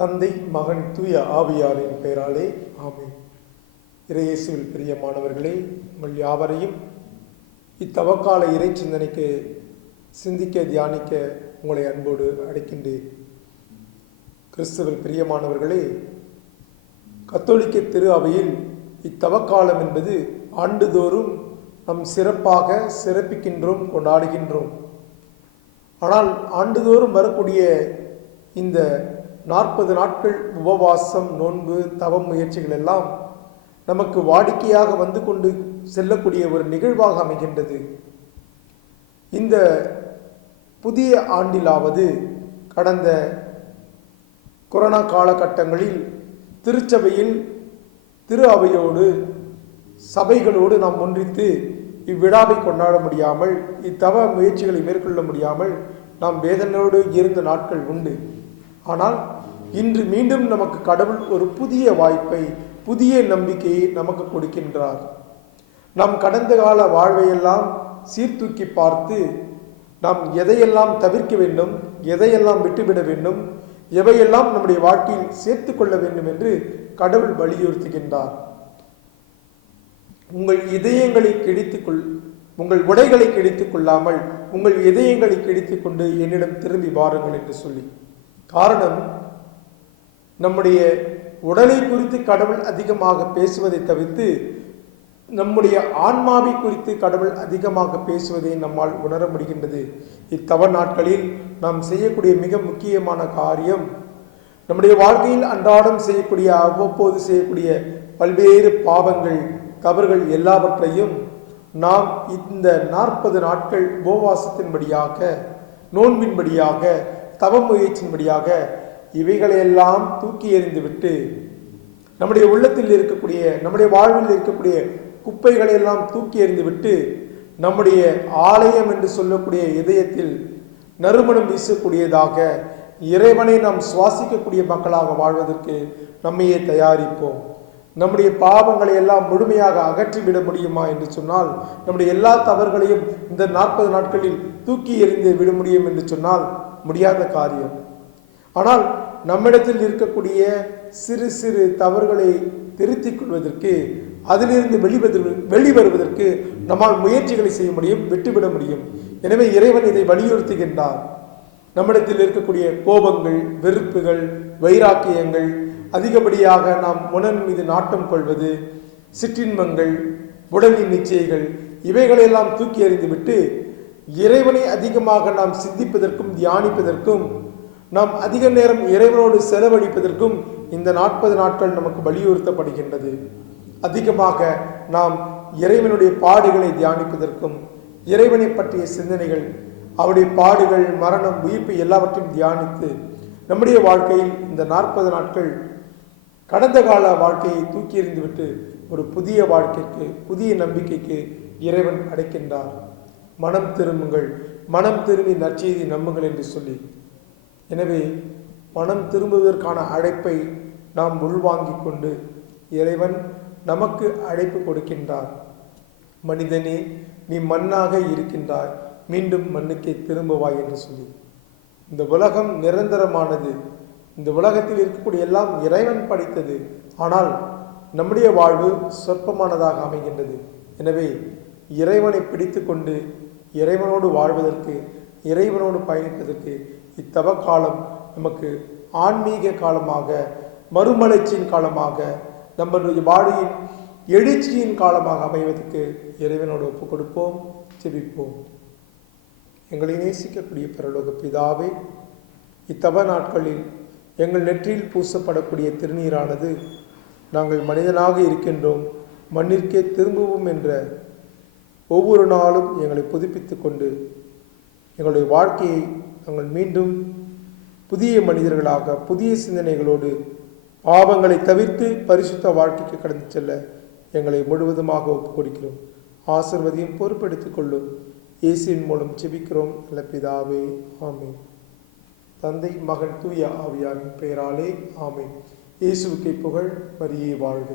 தந்தை மகன் தூய ஆவியாரின் பெயராலே ஆமென். இறையேசுவில் பிரியமானவர்களே உங்கள் யாவரையும் இத்தவக்கால இறை சிந்தனைக்கு சிந்திக்க தியானிக்க உங்களை அன்போடு அடைக்கின்றேன் கிறிஸ்துவில் பிரியமானவர்களே கத்தோலிக்க திரு அவையில் இத்தவக்காலம் என்பது ஆண்டுதோறும் நம் சிறப்பாக சிறப்பிக்கின்றோம் கொண்டாடுகின்றோம். ஆனால் ஆண்டுதோறும் வரக்கூடிய இந்த நாற்பது நாட்கள் உபவாசம் நோன்பு தவம் முயற்சிகள் எல்லாம் நமக்கு வாடிக்கையாக வந்து கொண்டு செல்லக்கூடிய ஒரு நிகழ்வாக அமைகின்றது. இந்த புதிய ஆண்டிலாவது கடந்த கொரோனா காலகட்டங்களில் திருச்சபையில் திரு அவையோடு சபைகளோடு நாம் ஒன்றித்து இவ்விழாவை கொண்டாட முடியாமல் இத்தவ முயற்சிகளை மேற்கொள்ள முடியாமல் நாம் வேதனையோடு இருந்த நாட்கள் உண்டு. ஆனால் இன்று மீண்டும் நமக்கு கடவுள் ஒரு புதிய வாய்ப்பை புதிய நம்பிக்கையை நமக்கு கொடுக்கின்றார். நம் கடந்த கால வாழ்வையெல்லாம் சீர்தூக்கி பார்த்து நாம் எதையெல்லாம் தவிர்க்க வேண்டும் எதையெல்லாம் விட்டுவிட வேண்டும் எவையெல்லாம் நம்முடைய வாழ்க்கையில் சேர்த்து கொள்ள வேண்டும் என்று கடவுள் வலியுறுத்துகின்றார். உங்கள் இதயங்களை கிழித்துக்கொள் உங்கள் உடைகளை கிழித்துக் கொள்ளாமல் உங்கள் இதயங்களை கிழித்துக் கொண்டு என்னிடம் திரும்பி வாருங்கள் என்று சொல்லி. காரணம் நம்முடைய உடலை குறித்து கடவுள் அதிகமாக பேசுவதை தவிர்த்து நம்முடைய ஆன்மாவை குறித்து கடவுள் அதிகமாக பேசுவதை நம்மால் உணர முடிகின்றது. இத்தவ நாட்களில் நாம் செய்யக்கூடிய மிக முக்கியமான காரியம் நம்முடைய வாழ்க்கையில் அன்றாடம் செய்யக்கூடிய அவ்வப்போது செய்யக்கூடிய பல்வேறு பாவங்கள் தவறுகள் எல்லாவற்றையும் நாம் இந்த நாற்பது நாட்கள் உபவாசத்தின்படியாக நோன்பின்படியாக தவ முயற்சியின்படியாக இவைகளையெல்லாம் தூக்கி எறிந்துவிட்டு நம்முடைய உள்ளத்தில் இருக்கக்கூடிய நம்முடைய வாழ்வில் இருக்கக்கூடிய குப்பைகளை எல்லாம் தூக்கி எறிந்துவிட்டு நம்முடைய ஆலயம் என்று சொல்லக்கூடிய இதயத்தில் நறுமணம் வீசக்கூடியதாக இறைவனை நாம் சுவாசிக்கக்கூடிய மக்களாக வாழ்வதற்கு நம்மையே தயாரிப்போம். நம்முடைய பாவங்களை எல்லாம் முழுமையாக அகற்றிவிட முடியுமா என்று சொன்னால் நம்முடைய எல்லா தவறுகளையும் இந்த நாற்பது நாட்களில் தூக்கி எறிந்து விட முடியும் என்று சொன்னால் முடியாத காரியம். ஆனால் நம்மிடத்தில் இருக்கக்கூடிய சிறு சிறு தவறுகளை திருத்திக் கொள்வதற்கு அதிலிருந்து வெளிவரு வெளிவருவதற்கு நம்மால் முயற்சிகளை செய்ய முடியும் விட்டுவிட முடியும். எனவே இறைவன் இதை வலியுறுத்துகின்றார். நம்மிடத்தில் இருக்கக்கூடிய கோபங்கள் வெறுப்புகள் வைராக்கியங்கள் அதிகப்படியாக நாம் உணன் மீது நாட்டம் கொள்வது சிற்றின்பங்கள் உடலின் நிச்சயங்கள் இவைகளையெல்லாம் தூக்கி எறிந்துவிட்டு இறைவனை அதிகமாக நாம் சிந்திப்பதற்கும் தியானிப்பதற்கும் நாம் அதிக நேரம் இறைவனோடு செலவழிப்பதற்கும் இந்த நாற்பது நாட்கள் நமக்கு வலியுறுத்தப்படுகின்றது. அதிகமாக நாம் இறைவனுடைய பாடுகளை தியானிப்பதற்கும் இறைவனை பற்றிய சிந்தனைகள் அவருடைய பாடுகள் மரணம் உயிர்ப்பு எல்லாவற்றையும் தியானித்து நம்முடைய வாழ்க்கையில் இந்த நாற்பது நாட்கள் கடந்த கால வாழ்க்கையை தூக்கி எறிந்துவிட்டு ஒரு புதிய வாழ்க்கைக்கு புதிய நம்பிக்கைக்கு இறைவன் அடைக்கின்றார். மனம் திரும்புங்கள். மனம் திரும்பி நற்செய்தி நம்புங்கள் என்று சொல்லி. எனவே மனம் திரும்புவதற்கான அழைப்பை நாம் உள்வாங்கிக் கொண்டு இறைவன் நமக்கு அழைப்பு கொடுக்கின்றார். மனிதனே நீ மண்ணாக இருக்கின்றாய். மீண்டும் மண்ணுக்கே திரும்புவாய் என்று சொல்லி. இந்த உலகம் நிரந்தரமானது. இந்த உலகத்தில் இருக்கக்கூடிய எல்லாம் இறைவன் படைத்தது. ஆனால் நம்முடைய வாழ்வு சொற்பமானதாக அமைகின்றது. எனவே இறைவனை பிடித்து கொண்டு இறைவனோடு வாழ்வதற்கு இறைவனோடு பயணிப்பதற்கு இத்தவ காலம் நமக்கு ஆன்மீக காலமாக மறுமலர்ச்சியின் காலமாக நம்மளுடைய வாழ்வின் எழுச்சியின் காலமாக அமைவதற்கு இறைவனோடு ஒப்புக் கொடுப்போம் ஜெபிப்போம். எங்களை நேசிக்கக்கூடிய பரலோக பிதாவே இத்தவ நாட்களில் எங்கள் நெற்றியில் பூசப்படக்கூடிய திருநீரானது நாங்கள் மனிதனாக இருக்கின்றோம் மண்ணிற்கே திரும்புவோம் என்ற ஒவ்வொரு நாளும் எங்களை புதுப்பித்து கொண்டு எங்களுடைய வாழ்க்கையை நாங்கள் மீண்டும் புதிய மனிதர்களாக புதிய சிந்தனைகளோடு பாவங்களை தவிர்த்து பரிசுத்த வாழ்க்கைக்கு கடந்து செல்ல எங்களை முழுவதுமாக ஒப்புக் கொடுக்கிறோம் ஆசிர்வதியும் பொறுப்பெடுத்துக் கொள்ளும். இயேசுவின் மூலம் செபிக்கிறோம் நல்ல பிதாவே ஆமென். தந்தை மகன் தூய ஆவியாரின் பெயராலே ஆமென். இயேசுவுக்கு புகழ் மரியே வாழ்க.